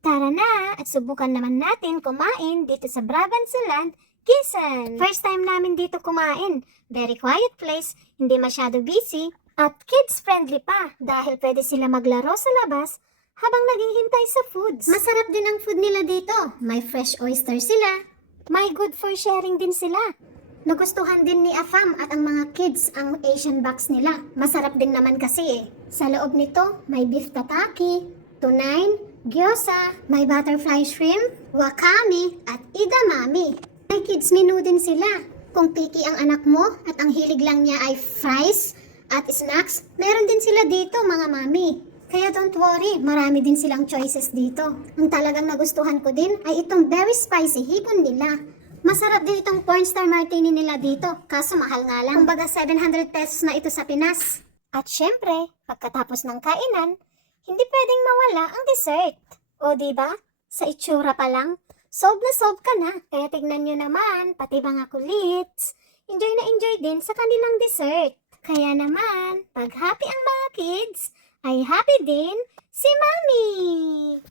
Tara na at subukan naman natin kumain dito sa Brabantsland, Quezon. First time namin dito kumain. Very quiet place, hindi masyado busy, at kids-friendly pa dahil pwede sila maglaro sa labas habang naghihintay sa foods. Masarap din ang food nila dito. May fresh oyster sila. May good for sharing din sila. Nagustuhan din ni Afam at ang mga kids ang Asian box nila. Masarap din naman kasi eh. Sa loob nito, may beef tataki, tunain, gyoza, may butterfly shrimp, wakame, at edamame. May kids menu din sila. Kung picky ang anak mo at ang hilig lang niya ay fries at snacks, meron din sila dito mga mami. Kaya don't worry, marami din silang choices dito. Ang talagang nagustuhan ko din ay itong very spicy hipon nila. Masarap din itong pornstar martini nila dito, kaso mahal nga lang. Kumbaga 700 pesos na ito sa Pinas. At syempre, pagkatapos ng kainan, hindi pwedeng mawala ang dessert. O diba? Sa itsura pa lang, solve na solve ka na. Kaya tignan nyo naman, pati mga kulits. Enjoy na enjoy din sa kanilang dessert. Kaya naman, pag happy ang mga kids, ay happy din si Mami!